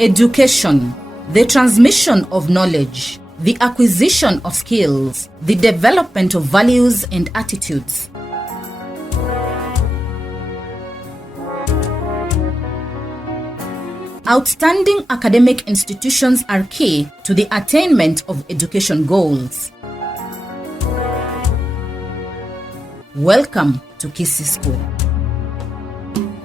Education, the transmission of knowledge, the acquisition of skills, the development of values and attitudes. Outstanding academic institutions are key to the attainment of education goals. Welcome to Kisii School.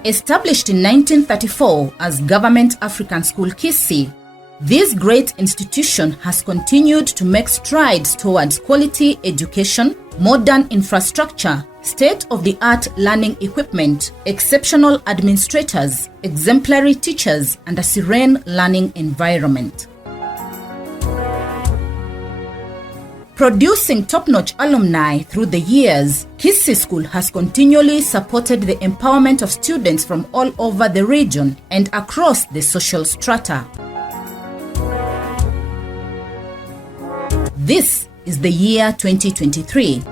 Established in 1934 as Government African School Kisii, this great institution has continued to make strides towards quality education, modern infrastructure, state-of-the-art learning equipment, exceptional administrators, exemplary teachers, and a serene learning environment. Producing top-notch alumni through the years, Kisii School has continually supported the empowerment of students from all over the region and across the social strata. This is the year 2023.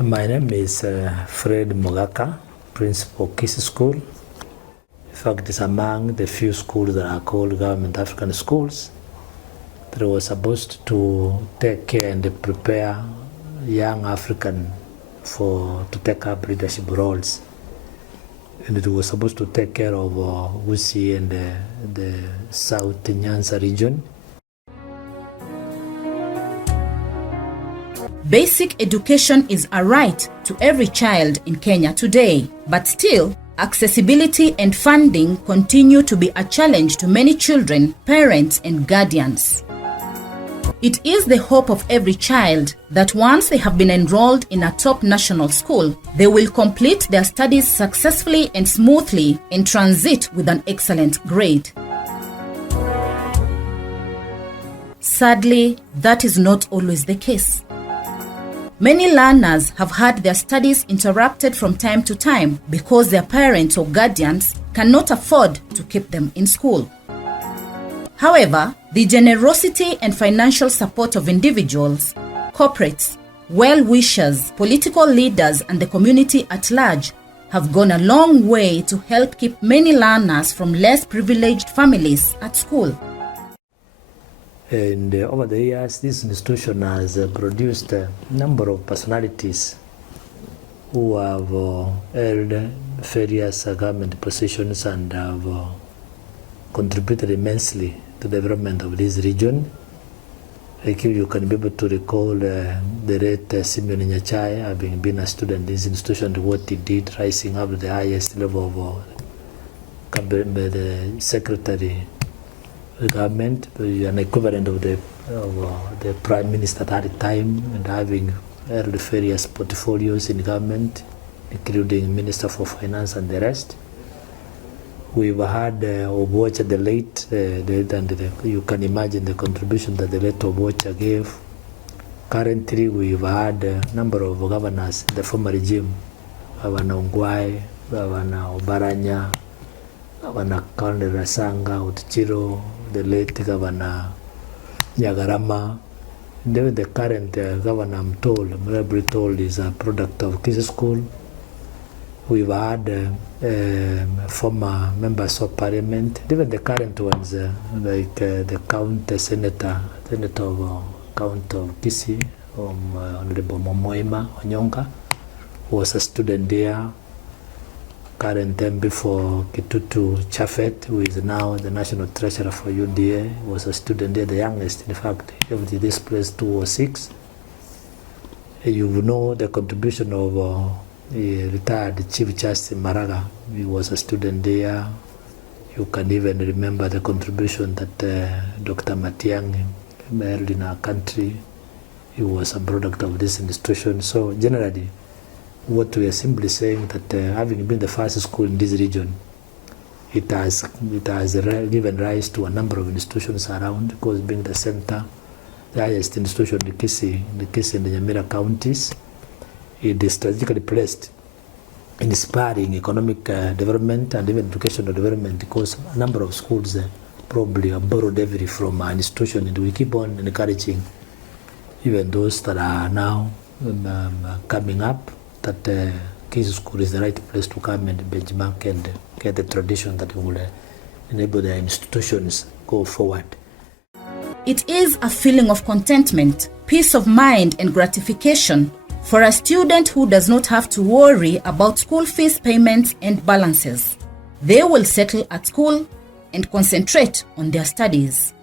My name is Fred Mogaka, Principal Kisii School. In fact, it's among the few schools that are called Government African Schools that was supposed to take care and prepare young African to take up leadership roles. And it was supposed to take care of Kisii and the South Nyanza region. Basic education is a right to every child in Kenya today, but still, accessibility and funding continue to be a challenge to many children, parents, and guardians. It is the hope of every child that once they have been enrolled in a top national school, they will complete their studies successfully and smoothly and transit with an excellent grade. Sadly, that is not always the case. Many learners have had their studies interrupted from time to time because their parents or guardians cannot afford to keep them in school. However, the generosity and financial support of individuals, corporates, well-wishers, political leaders, and the community at large have gone a long way to help keep many learners from less privileged families at school. And over the years, this institution has produced a number of personalities who have held various government positions and have contributed immensely to the development of this region. Like you can be able to recall the late Simeon Nyachai, having been a student in this institution, what he did, rising up to the highest level of the secretary the government, an equivalent of the prime minister at the time, and having held various portfolios in government, including minister for finance and the rest. We've had Obocha the late, you can imagine the contribution that the late Obocha gave. Currently, we've had a number of governors in the former regime, Governor Ongwae, Governor Obaranya, Governor Colonel Rasanga Utchiro, the late Governor Nyagarama, and even the current Governor Mrebri told is a product of Kisii School. We've had former members of parliament, even the current ones, like the county senator of County of Kisii, Honorable Momoima Onyonga, who was a student there. Current MP for Kitutu Chafet, who is now the National Treasurer for UDA, was a student there, the youngest, in fact, in this place 206. You know the contribution of retired Chief Justice Maraga. He was a student there. You can even remember the contribution that Dr. Matiang'i made in our country. He was a product of this institution. So generally, what we are simply saying that having been the first school in this region, it has given rise to a number of institutions around, because being the center, the highest institution in Kisii and the Nyamira counties, it is strategically placed in inspiring economic development and even educational development, because a number of schools probably have borrowed heavily from an institution, and we keep on encouraging even those that are now coming up that Kisii School is the right place to come and benchmark and get the tradition that will enable their institutions go forward. It is a feeling of contentment, peace of mind, and gratification for a student who does not have to worry about school fees payments and balances. They will settle at school and concentrate on their studies.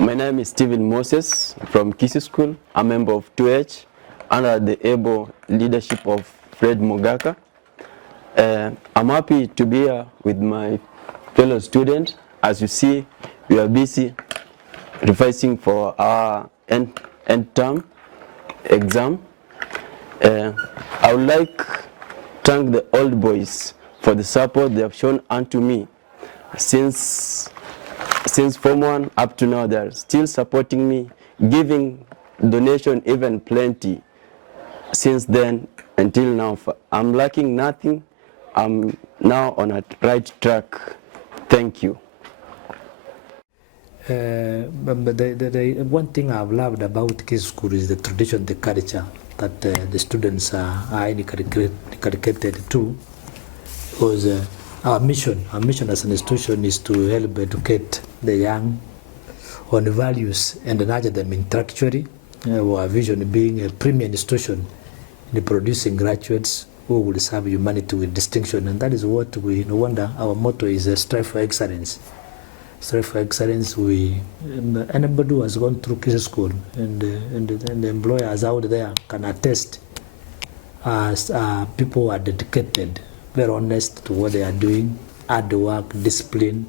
My name is Stephen Moses from Kisii School, a member of 2H, under the able leadership of Fred Mogaka. I'm happy to be here with my fellow students. As you see, we are busy revising for our end term exam. I would like to thank the old boys for the support they have shown unto me since Form 1 up to now. They are still supporting me, giving donation even plenty since then until now. I'm lacking nothing. I'm now on a right track. Thank you. But the one thing I've loved about Kisii School is the tradition, the culture that the students are highly dedicated to. Because our mission as an institution is to help educate the young on the values and nurture them intellectually. Our vision being a premier institution in producing graduates who will serve humanity with distinction, and that is what we, no wonder our motto is strive for excellence. Strive for excellence. Anybody who has gone through Kisii School and the employers out there can attest as people who are dedicated, very honest to what they are doing, hard work, discipline,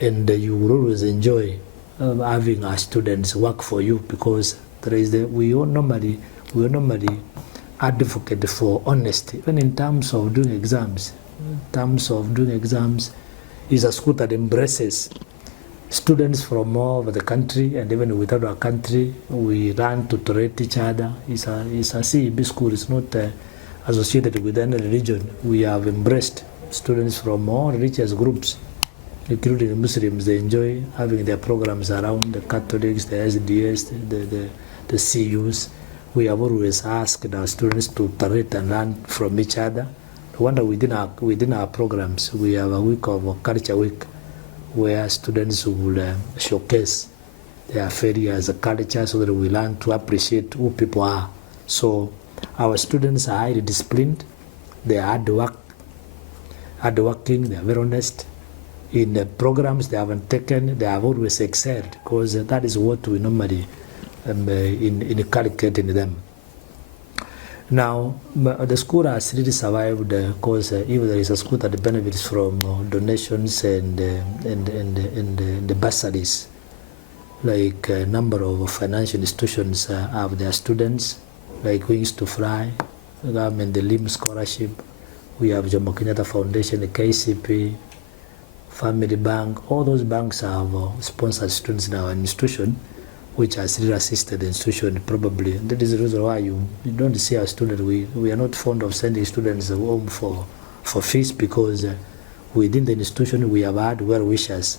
and you will always enjoy having our students work for you, because we all normally advocate for honesty, even in terms of doing exams. Is a school that embraces students from all over the country, and even without our country, we learn to tolerate each other. It's a CEB school. It's not associated with any religion. We have embraced students from all religious groups, including Muslims. They enjoy having their programs around the Catholics, the SDS, the CUs. We have always asked our students to tolerate and learn from each other. No wonder within our programs, we have a week of Culture Week, where students will showcase their failures, culture, so that we learn to appreciate who people are. So our students are highly disciplined. They are hardworking. They are very honest. In the programs they haven't taken, they have always excelled, because that is what we normally inculcate in them. Now, the school has really survived because if there is a school that benefits from donations and the bursaries, like a number of financial institutions have their students, like Wings to Fly, the government, the LIM scholarship. We have Jomo Kenyatta Foundation, the KCP, Family Bank. All those banks have sponsored students in our institution, which has really assisted the institution probably. And that is the reason why you don't see our students. We are not fond of sending students home for fees, because within the institution we have had well-wishers.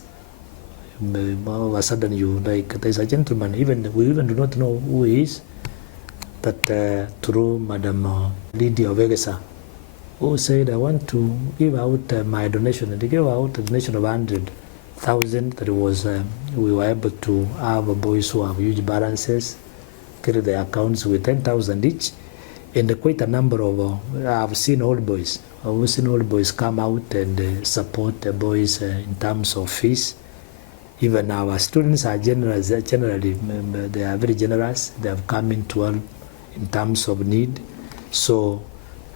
All of a sudden there's a gentleman, we even do not know who he is, that through Madam Lydia Ovegesa, who said, I want to give out my donation, and they gave out a donation of 100,000. That was we were able to have boys who have huge balances carry their accounts with 10,000 each, and quite a number of I've seen old boys come out and support the boys in terms of fees. Even our students are generally they are very generous. They have come into all in terms of need. So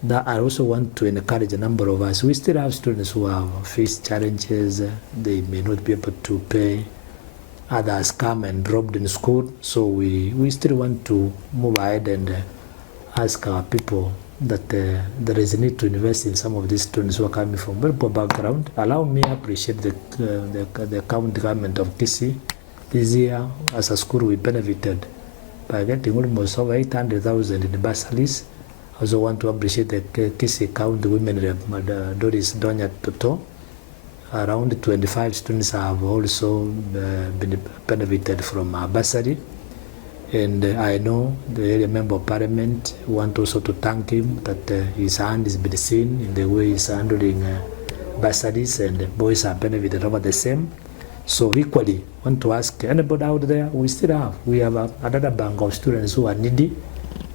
that I also want to encourage a number of us. We still have students who have faced challenges. They may not be able to pay. Others come and dropped in school. So we still want to move ahead and ask our people that there is a need to invest in some of these students who are coming from very poor background. Allow me to appreciate the county government of Kisii. This year, as a school, we benefited by getting almost over 800,000 in bursaries. I also want to appreciate the Kisii County Women Rep, Doris Donya Toto. Around 25 students have also benefited from our bursary. And I know the area member of parliament want also to thank him that his hand has been seen in the way he's handling bursaries, and the boys are benefited over the same. So equally, want to ask anybody out there, we have another bank of students who are needy.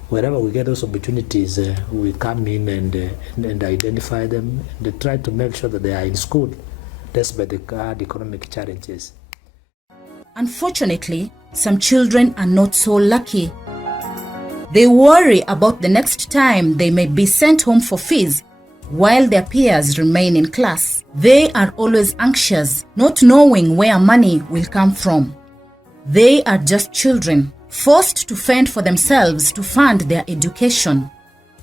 Wherever we get those opportunities, we come in and identify them and try to make sure that they are in school, despite the hard economic challenges. Unfortunately, some children are not so lucky. They worry about the next time they may be sent home for fees while their peers remain in class. They are always anxious, not knowing where money will come from. They are just children, forced to fend for themselves to fund their education.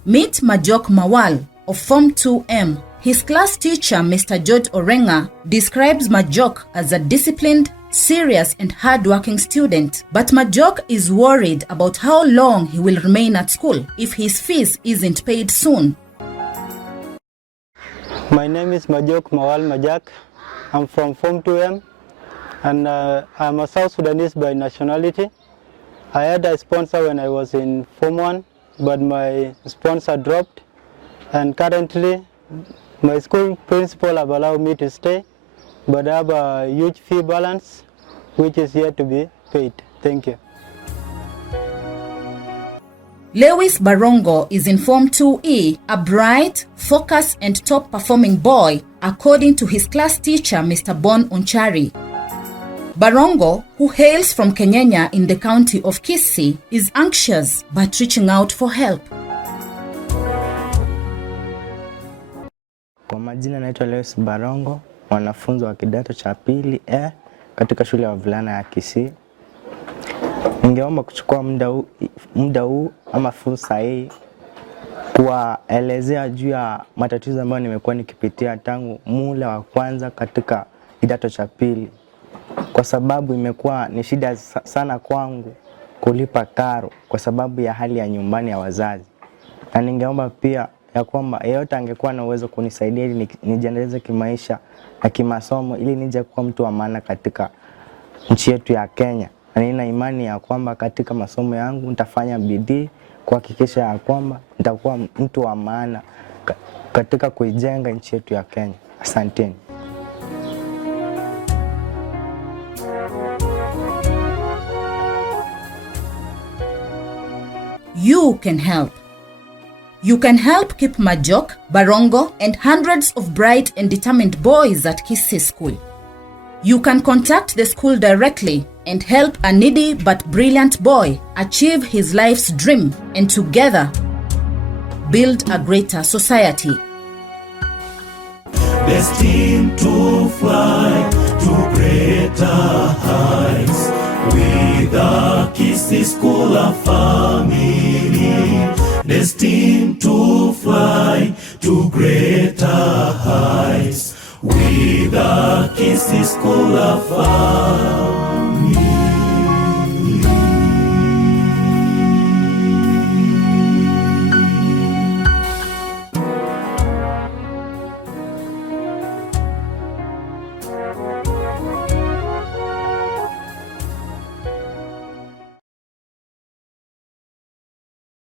Meet Majok Mawal of Form 2M. His class teacher, Mr. George Orenga, describes Majok as a disciplined, serious and hard-working student. But Majok is worried about how long he will remain at school if his fees isn't paid soon. My name is Majok Mawal Majak. I'm from Form 2M and I'm a South Sudanese by nationality. I had a sponsor when I was in Form 1, but my sponsor dropped, and currently my school principal have allowed me to stay, but I have a huge fee balance which is yet to be paid. Thank you. Lewis Barongo is in Form 2E, a bright, focused and top-performing boy, according to his class teacher, Mr. Bon Onchari. Barongo, who hails from Kenyanya in the county of Kisii, is anxious but reaching out for help. Kwa majina naitwa Lewis Barongo, mwanafunzi wa kidato cha pili katika shule ya wavulana ya Kisii. Ningeomba kuchukua muda huu ama fursa hii kuwaelezea juu ya matatizo ambayo nimekuwa nikipitia tangu muhula wa kwanza katika kidato cha pili. Kwa sababu imekuwa ni shida sana kwangu kulipa karo kwa sababu ya hali ya nyumbani ya wazazi. Na ningeomba pia ya kwamba yeyote angekuwa na uwezo kunisaidia ili nijiendeleze kimaisha na kimasomo ili nije kuwa mtu wa maana katika nchi yetu ya Kenya. Na nina imani ya kwamba katika masomo yangu nitafanya bidii kuhakikisha ya kwamba nitakuwa mtu wa maana katika kuijenga nchi yetu ya Kenya. Asanteni. You can help. You can help keep Majok, Barongo, and hundreds of bright and determined boys at Kisii School. You can contact the school directly and help a needy but brilliant boy achieve his life's dream and together build a greater society. Destined to fly to greater heights with the Kisii School of Family. Destined to fly to greater heights with the Kisii School of Family.